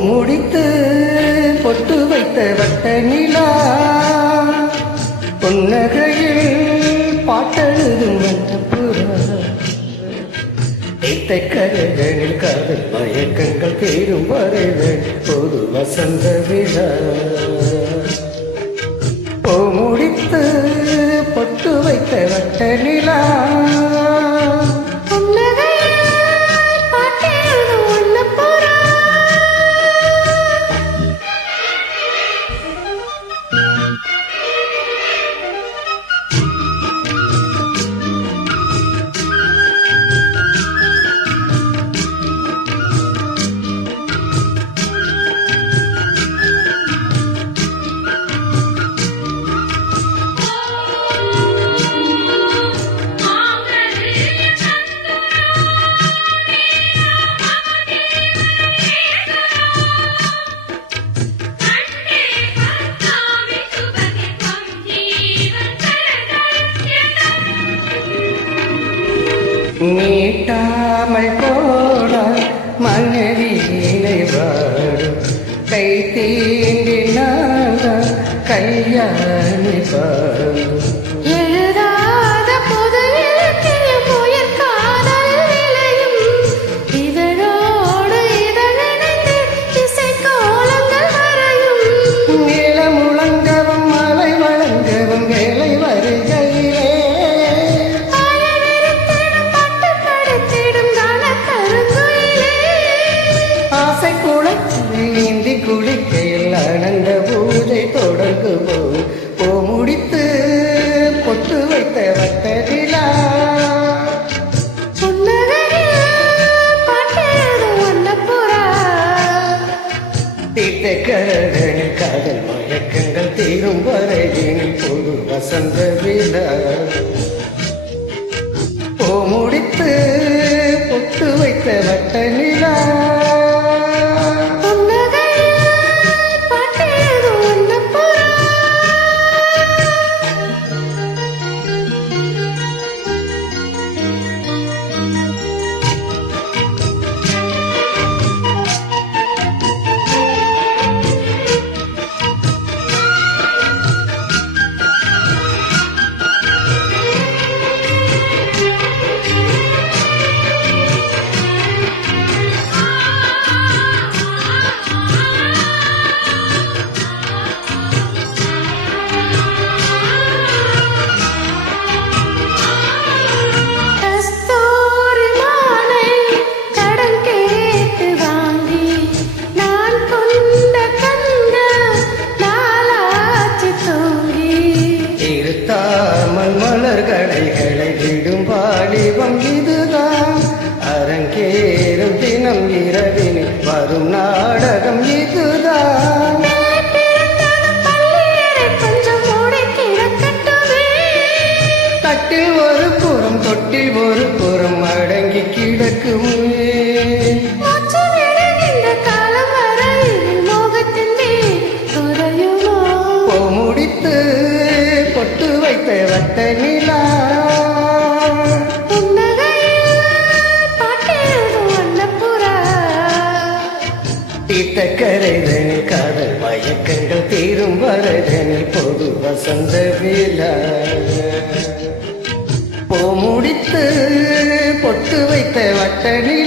முடித்து பொட்டு வைத்த வட்ட நிலா புன்னகையில் பாட்டெழுதும் கரைகளில் காதல் மயக்கங்கள் தேரும் வரைகள் பொது வசந்த விழா முடித்து பொட்டு வைத்த வட்ட நிலா நீட்டாமல் போனால் மனைவியினை வாடும் கை தீண்டினால கையாணி பாடும் எழுதாத பொது இலக்கியம் உயிர் காதல் விளையும் இதழோடு இதழிணைந்து இசை கோலங்கள் வரையும் நில முழங்கவும் மலை வழங்கவும் வேலை வருகையிலே நீந்தி குளிக்கையில் அனந்த பூஜை தொடங்குமோ முடித்து பொட்டு வைத்த வட்ட நிலா தீர்த்த கடலில் காதல் மயக்கங்கள் தீரும் வரையின் பொது வசந்த விழா முடித்து பொட்டு வைத்த வட்ட நிலா மலர்கடைகளை விடும் பாலிவம் இதுதான் அரங்கேறும் தினம் இரவின் வரும் நாடகம் இதுதான் தட்டில் ஒரு புறம் தொட்டில் ஒரு புறம் அடங்கி கிடக்கும் முடித்து பொட்டு வைத்த வட்ட நிலா தீர்த்த கரைதனில் காதல் மயக்கங்கள் தீரும் வரதனில் பொது வசந்த விழா முடித்து பொட்டு வைத்த வட்ட நிலா